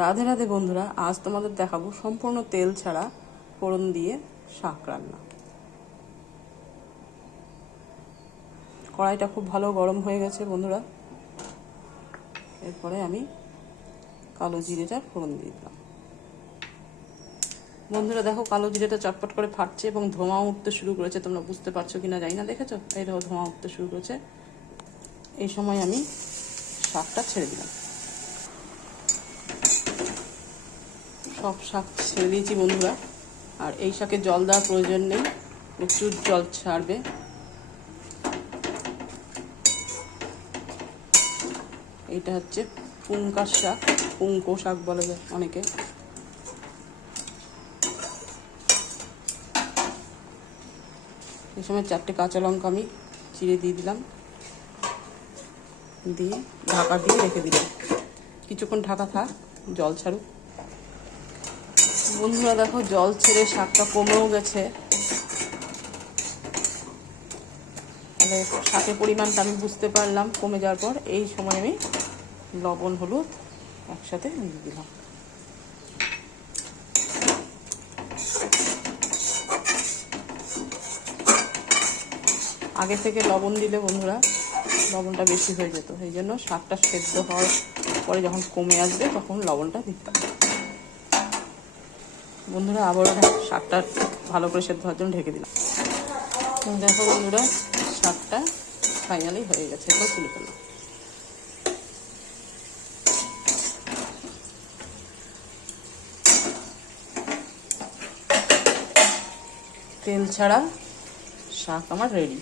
রাধে রাধে বন্ধুরা, আজ তোমাদের দেখাবো সম্পূর্ণ তেল ছাড়া ফোড়ন দিয়ে শাক রান্না। কড়াইটা খুব ভালো গরম হয়ে গেছে বন্ধুরা। এরপরে আমি কালো জিরেটা ফোড়ন দিয়ে দিলাম। বন্ধুরা দেখো, কালো জিরেটা চটপট করে ফাটছে এবং ধোঁয়া উঠতে শুরু করেছে। তোমরা বুঝতে পারছো কিনা জানি না, দেখেছো? এই দেখো, ধোঁয়া উঠতে শুরু করেছে। এই সময় আমি শাকটা ছেড়ে দিলাম। সব শাক ছেড়ে দিয়েছি বন্ধুরা। আর এই শাকে জল দেওয়ার প্রয়োজন নেই, প্রচুর জল ছাড়বে। এইটা হচ্ছে পুঙ্কার শাক, পুঙ্কো শাক বলে অনেকে। এই সময় 4টে কাঁচা লঙ্কা আমি চিড়ে দিয়ে দিলাম, দিয়ে ঢাকা দিয়ে রেখে দিলাম। কিছুক্ষণ ঢাকা থাক, জল ছাড়ুক। বন্ধুরা দেখো, জল ছেড়ে শাকটা কমেও গেছে। তাহলে শাকের পরিমাণটা আমি বুঝতে পারলাম কমে যাওয়ার পর। এই সময় আমি লবণ হলুদ একসাথে দিয়ে দিলাম। আগে থেকে লবণ দিলে বন্ধুরা লবণটা বেশি হয়ে যেত, এই জন্য শাকটা সেদ্ধ হওয়ার পরে যখন কমে আসবে তখন লবণটা দিতে হবে। বন্ধুরা আবারও শাকটা ভালো করে সেদ্ধ হওয়ার জন্য ঢেকে দিলাম। দেখো বন্ধুরা, শাকটা ফাইনালি হয়ে গেছে। এবার তুলে ফেললাম। তেল ছাড়া শাক আমার রেডি।